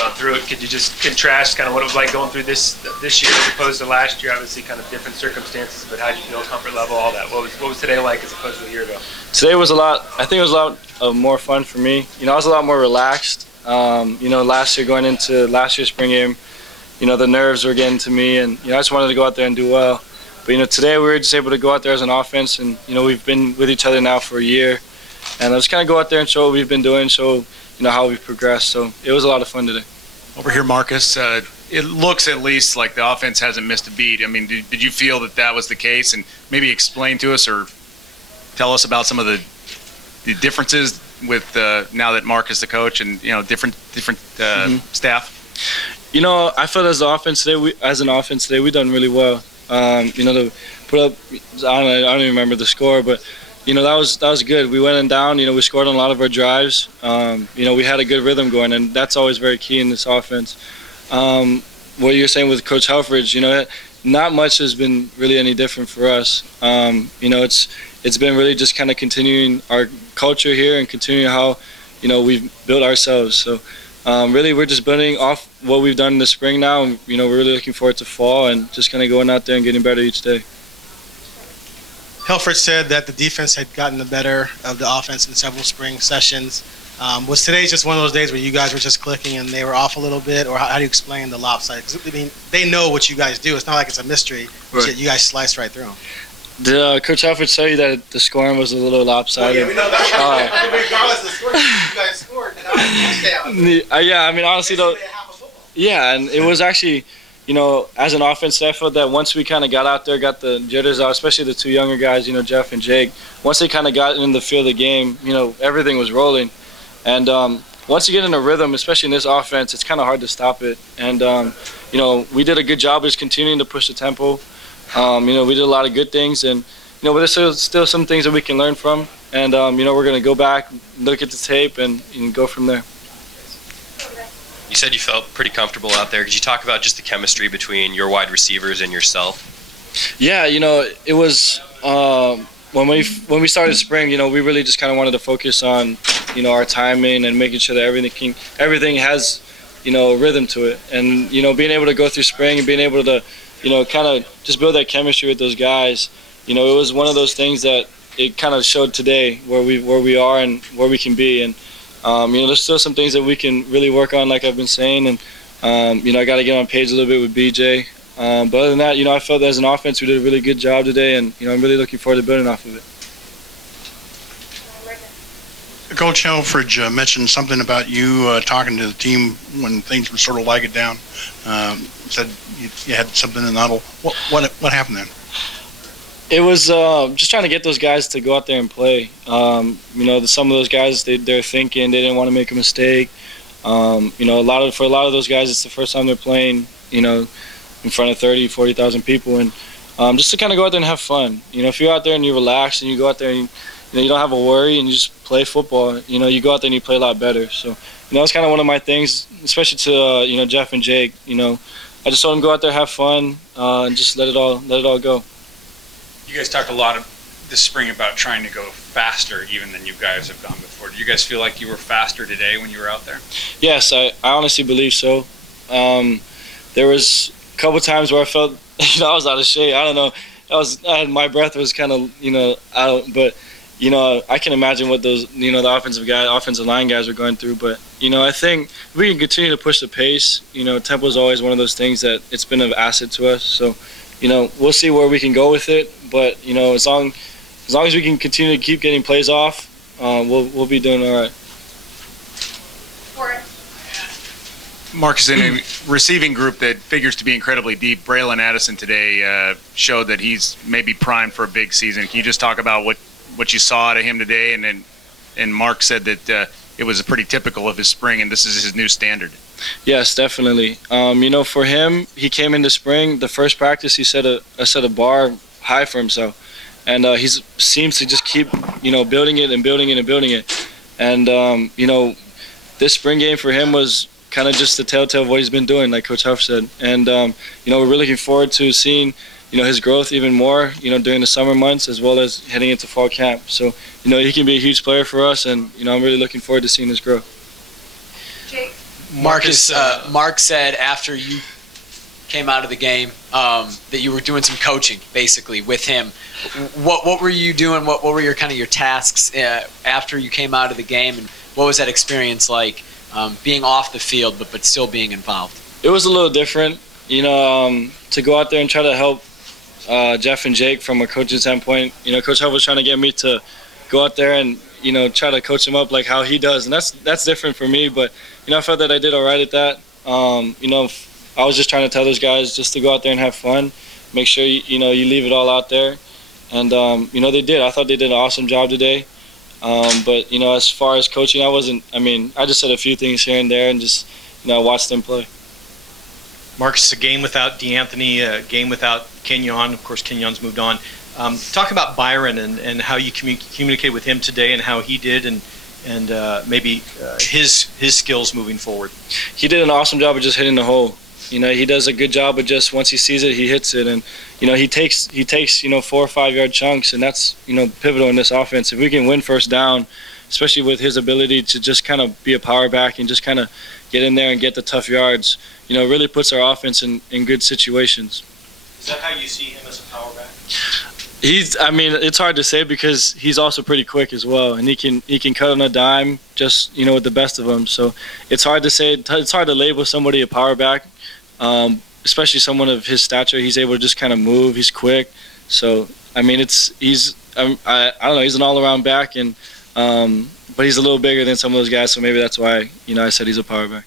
gone through it. Could you just contrast kind of what it was like going through this year as opposed to last year? Obviously, kind of different circumstances, but how did you feel, comfort level, all that? What was today like as opposed to a year ago? Today was I think it was a lot of more fun for me. You know, I was a lot more relaxed. You know, last year going into last year's spring game, you know, the nerves were getting to me, and you know, I just wanted to go out there and do well. But you know, today we were just able to go out there as an offense, and you know, we've been with each other now for a year, and let's kind of go out there and show what we've been doing, show you know how we've progressed. So it was a lot of fun today. Over here, Marcus, it looks at least like the offense hasn't missed a beat. I mean, did you feel that was the case, and maybe explain to us or tell us about some of the differences with now that Mark is the coach and you know different staff? You know, I felt as an offense today, we've done really well. You know, to put up, I don't even remember the score, but you know that was good. We went in down. You know, we scored on a lot of our drives. You know, we had a good rhythm going, and that's always very key in this offense. What you're saying with Coach Helfrich, you know, not much has been really any different for us. You know, it's been really just kind of continuing our culture here and continuing how, you know, we've built ourselves. So really we're just building off what we've done in the spring now, and you know, we're really looking forward to fall and just kind of going out there and getting better each day. Helfrich said that the defense had gotten the better of the offense in several spring sessions. Was today just one of those days where you guys were just clicking and they were off a little bit, or how do you explain the lopsided? 'Cause, I mean, they know what you guys do. It's not like it's a mystery. Right. You guys sliced right through them. Did Coach Helfrich tell you that the scoring was a little lopsided? Well, yeah, we know that. Regardless of the score, you guys scored. Yeah, I mean, honestly, though, yeah, and it was actually, you know, as an offense, I felt that once we kind of got out there, got the jitters out, especially the two younger guys, you know, Jeff and Jake, once they kind of got in the feel of the game, you know, everything was rolling. And once you get in a rhythm, especially in this offense, it's kind of hard to stop it. And, you know, we did a good job just continuing to push the tempo. You know, we did a lot of good things, and, you know, but there's still some things that we can learn from. And, you know, we're going to go back, look at the tape, and go from there. You said you felt pretty comfortable out there. Could you talk about just the chemistry between your wide receivers and yourself? Yeah, you know, it was when we started spring, you know, we really just kind of wanted to focus on, you know, our timing and making sure that everything has, you know, a rhythm to it. And, you know, being able to go through spring and being able to, you know, kind of just build that chemistry with those guys, you know, it was one of those things that it kind of showed today where we are and where we can be. And you know, there's still some things that we can really work on, like I've been saying, and you know, I got to get on page a little bit with BJ. But other than that, you know, I felt that as an offense we did a really good job today, and you know, I'm really looking forward to building off of it. Coach Helfrich mentioned something about you talking to the team when things were sort of lagging down. Said you had something in the huddle. What happened then? It was just trying to get those guys to go out there and play. You know, some of those guys, they're thinking they didn't want to make a mistake. You know, for a lot of those guys, it's the first time they're playing, you know, in front of 30,000, 40,000 people, and just to kind of go out there and have fun. You know, if you're out there and you relax and you go out there and you know, you don't have a worry and you just play football, you know, you go out there and you play a lot better. So, you know, that's kind of one of my things, especially to you know, Jeff and Jake. You know, I just told them go out there, have fun, and just let it all go. You guys talked a lot this spring about trying to go faster even than you guys have gone before. Do you guys feel like you were faster today when you were out there? Yes, I honestly believe so. There was a couple times where I felt, you know, I was out of shape. I don't know. My breath was kind of, you know, out. But, you know, I can imagine what those, you know, the offensive line guys were going through. But, you know, I think if we can continue to push the pace, you know, tempo is always one of those things that it's been an asset to us. So, you know, we'll see where we can go with it. But, you know, as long as we can continue to keep getting plays off, we'll be doing all right. Marcus, in a receiving group that figures to be incredibly deep, Braylon Addison today showed that he's maybe primed for a big season. Can you just talk about what you saw out of him today? And Mark said that it was pretty typical of his spring, and this is his new standard. Yes, definitely. You know, for him, he came into spring. The first practice, he set a bar high for himself, and he seems to just keep, you know, building it and building it and building it. And you know, this spring game for him was kind of just the telltale of what he's been doing, like Coach Huff said. And you know, we're really looking forward to seeing, you know, his growth even more, you know, during the summer months as well as heading into fall camp. So, you know, he can be a huge player for us, and you know, I'm really looking forward to seeing his growth. Jake, Marcus, Mark said after you came out of the game that you were doing some coaching basically with him. What were you doing? What were your kind of your tasks after you came out of the game, and what was that experience like being off the field but still being involved? It was a little different, you know, to go out there and try to help Jeff and Jake from a coaching standpoint. You know, Coach Huff was trying to get me to go out there and, you know, try to coach him up like how he does, and that's different for me. But you know, I felt that I did all right at that. You know, I was just trying to tell those guys just to go out there and have fun, make sure you know you leave it all out there, and you know they did. I thought they did an awesome job today. But you know, as far as coaching, I just said a few things here and there, and just you know I watched them play. Marcus, a game without DeAnthony, a game without Kenyon. Of course, Kenyon's moved on. Talk about Byron and how you communicate with him today, and how he did, and maybe his skills moving forward. He did an awesome job of just hitting the hole. You know, he does a good job of just once he sees it, he hits it, and you know he takes you know 4 or 5 yard chunks, and that's you know pivotal in this offense. If we can win first down, especially with his ability to just kind of be a power back and just kind of get in there and get the tough yards, you know, it really puts our offense in good situations. Is that how you see him as a power back? I mean, it's hard to say because he's also pretty quick as well, and he can cut on a dime, just you know, with the best of them. So it's hard to say. It's hard to label somebody a power back, especially someone of his stature. He's able to just kind of move. He's quick. So I mean, I don't know. He's an all-around back, and but he's a little bigger than some of those guys. So maybe that's why you know I said he's a power back.